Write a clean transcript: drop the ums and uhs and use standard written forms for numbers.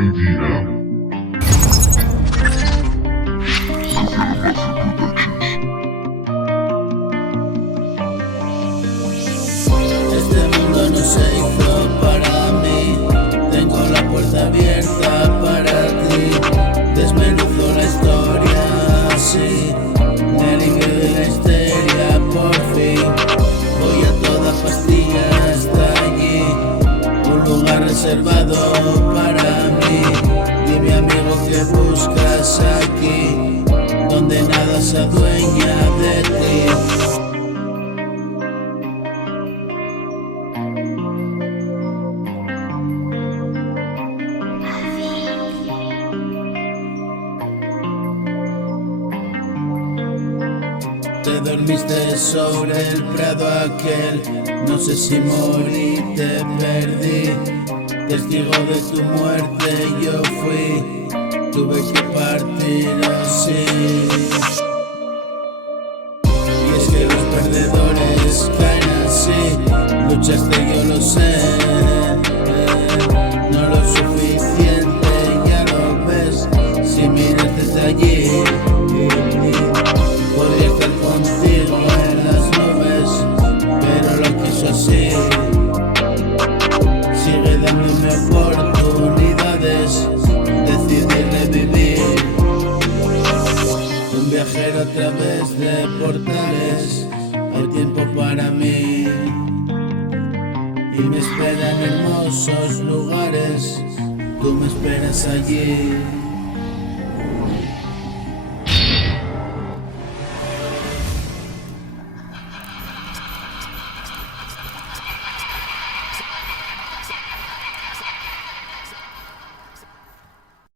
KDM. Este mundo no se hizo para mí. Tengo la puerta abierta para ti. Desmenuzo la historia así. Me alivio de la histeria por fin. Voy a toda pastilla hasta allí. Un lugar reservado para mí. Dime amigo que buscas aquí, donde nada se adueña de ti. Te dormiste sobre el prado aquel, no sé si morí, te perdí. Testigo de tu muerte yo fui, tuve que partir así. Y es que los perdedores caen así, luchaste yo lo sé, no lo suficiente, ya lo ves, si miras desde allí. Podría estar contigo en las nubes, pero lo quiso así. Sigue dándome oportunidades, decidí revivir. Un viajero a través de portales, hay tiempo para mí. Y me esperan hermosos lugares, tú me esperas allí.